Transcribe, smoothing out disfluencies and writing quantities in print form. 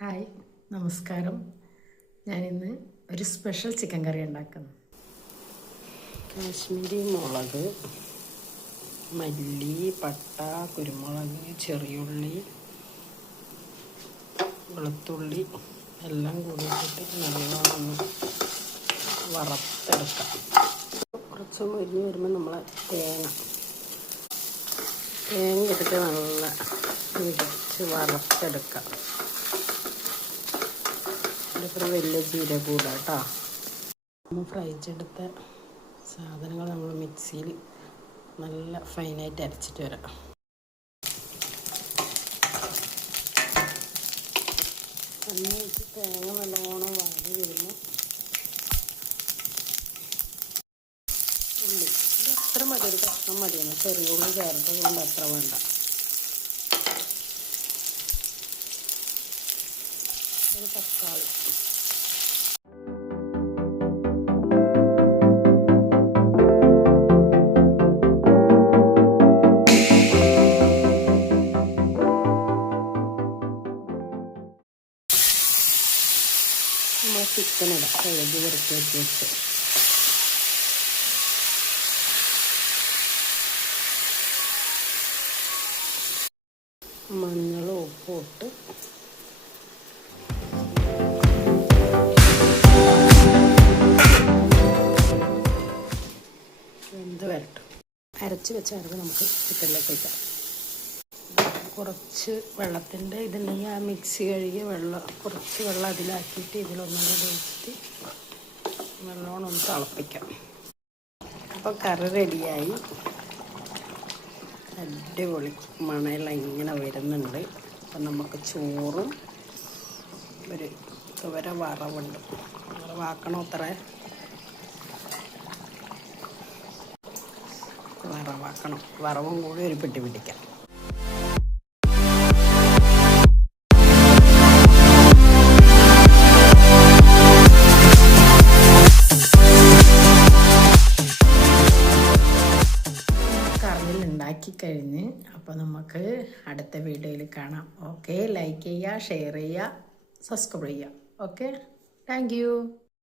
Hi, നമസ്കാരം. ഞാനിന്ന് ഒരു സ്പെഷ്യൽ ചിക്കൻ കറി ഉണ്ടാക്കുന്നു. കാശ്മീരി മുളക്, മല്ലി, പട്ട, കുരുമുളക്, ചെറിയുള്ളി, വെളുത്തുള്ളി എല്ലാം കൂടിയിട്ട് നല്ലോണം വറുത്തെടുക്കാം. കുറച്ച് മൊരിഞ്ഞ് വരുമ്പോൾ നമ്മൾ തേങ്ങ ഇട്ടിട്ട് നല്ല ഇടിച്ച് വറുത്തെടുക്കാം. ഇതിപ്പോൾ വലിയ ജീരകം കൂടാം കേട്ടോ. നമ്മൾ ഫ്രൈ ചെയ്തെടുത്ത സാധനങ്ങൾ നമ്മൾ മിക്സിയിൽ നല്ല ഫൈനായിട്ട് അരച്ചിട്ട് വരാം. എന്നിട്ട് തേങ്ങ നല്ലോണം വാടി വരുമ്പോൾ ഉള്ളി ഇത് അത്ര മതി, ഒരു കഷ്ണം മതിയാണ്. ചെറിയ ഉള്ളി ചേർത്തത് കൊണ്ട് അത്ര വേണ്ട. ഒരു തക്കാളി, നമ്മൾ ചിക്കൻ ഇടാം. കഴുകി വൃത്തിയാക്കി വെച്ച് മഞ്ഞളും ഉപ്പും ഇട്ട് വെന്ത് വരട്ടും. അരച്ച് വെച്ചാണെങ്കിൽ നമുക്ക് ചിക്കനിലേക്ക് വയ്ക്കാം. കുറച്ച് വെള്ളത്തിൻ്റെ ഇതുണ്ടെങ്കിൽ ആ മിക്സി കഴുകി കുറച്ച് വെള്ളം അതിലാക്കിയിട്ട് ഇതിലൊന്നും കൂടി ഒഴിച്ചിട്ട് നല്ലോണം ഒന്ന് തിളപ്പിക്കാം. അപ്പോൾ കറി റെഡിയായി. അടിപൊളി മണമെല്ലാം ഇങ്ങനെ വരുന്നുണ്ട്. അപ്പം നമുക്ക് ചോറും ഒരു തുവര വറവുണ്ട്. വറവാക്കണോ അത്ര വറവാക്കണം. വറവും കൂടി ഒരു പെട്ടി പിടിക്കാം. ഉണ്ടാക്കി കഴിഞ്ഞ് അപ്പോൾ നമുക്ക് അടുത്ത വീഡിയോയിൽ കാണാം. ഓക്കെ, ലൈക്ക് ചെയ്യുക, ഷെയർ ചെയ്യുക, സബ്സ്ക്രൈബ് ചെയ്യുക. Okay, thank you.